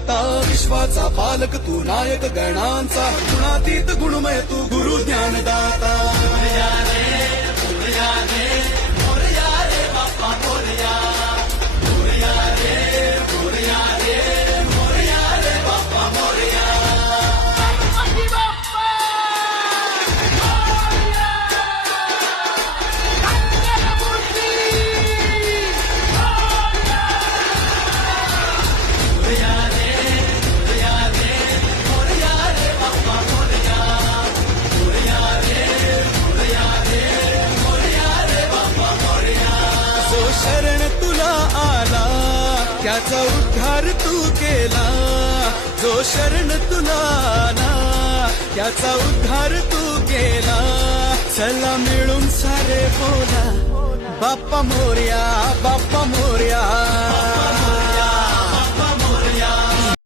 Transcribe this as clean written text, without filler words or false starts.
दाता विश्वाचा पालक तू नायक गणांचा गुणातीत गुणमय तू गुरु ज्ञानदाता शरण तुला आला त्याचा उद्धार तू केला जो शरण तुला आला त्याचा उद्धार तू केला चला मिळून सारे बोला बाप्पा मोरया बाप्पा मोरया